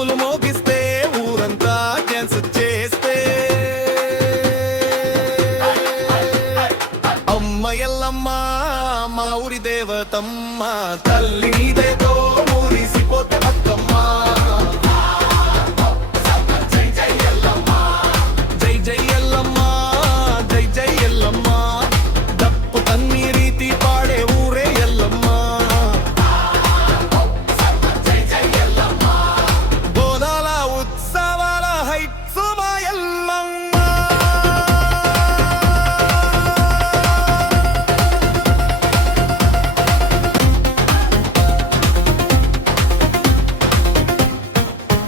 డప్పులు మోగిస్తే ఊరంతా డాన్స్ చేస్తే అమ్మ ఎల్లమ్మ మా ఊరి దేవతమ్మ తల్లి నీదేతో ఊరిసిపోతే బతుకమ్మ జై జై ఎల్లమ్మ జై జై ఎల్లమ్మ జై జై ఎల్లమ్మ డప్పు తన్ని రీతి పాడే ఊరే ఎల్లమ్మ జై జై ఎల్లమ్మ బోనాల ఉత్సవాల హైట్స్ మా ఎల్లమ్మ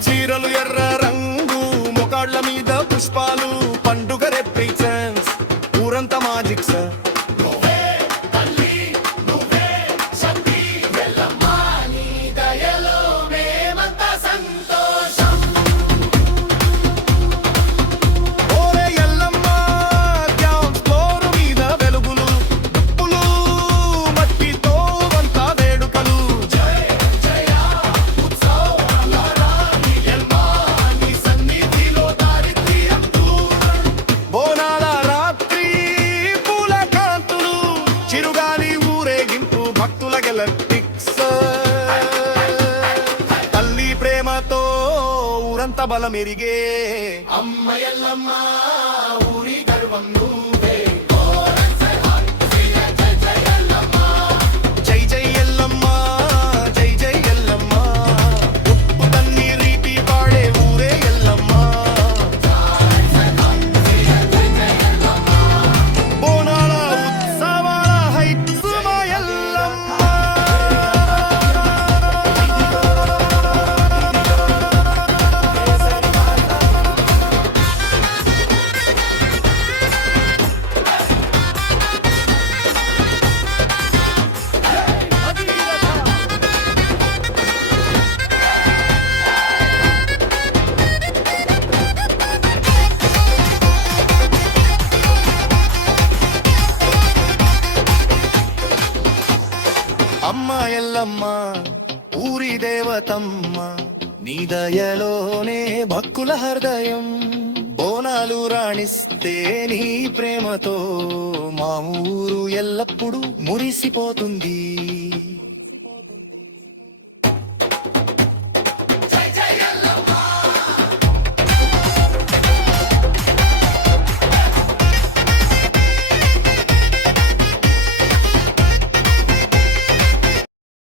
చీరలు ఎర్ర రంగు మొకాళ్ళ మీద పుష్పాలు పండుగ రెప్పై ఛాన్స్ ఊరంతా మాజిక్ సార్ ఓరే ఎల్లమ్మ డ్యాన్స్ ఫ్లోర్ మీద వెలుగులు డప్పులు మట్టితో వంతా వేడుకలు బోనాల రాత్రి పూల కాంతులు చిరుగాలి ఊరేగింపు భక్తుల గెలక్టిక్స్ తల్లి ప్రేమతో ఊరంతా బలమెరిగే అమ్మ ఎల్లమ్మ ఊరి గర్వం నువ్వే జై జై ఎల్లమ్మ జై జై ఎల్లమ్మ ఉప్పు తన్ని రీతి పాడే ఊరే ఎల్లమ్మ బోనాల ఉత్సవాల హైట్స్ మా ఎల్లమ్మ అమ్మ ఎల్లమ్మ ఊరి దేవతమ్మ నీ దయలోనే భక్కుల హృదయం బోనాలు రాణిస్తే నీ ప్రేమతో మా ఊరు ఎల్లప్పుడూ మురిసిపోతుంది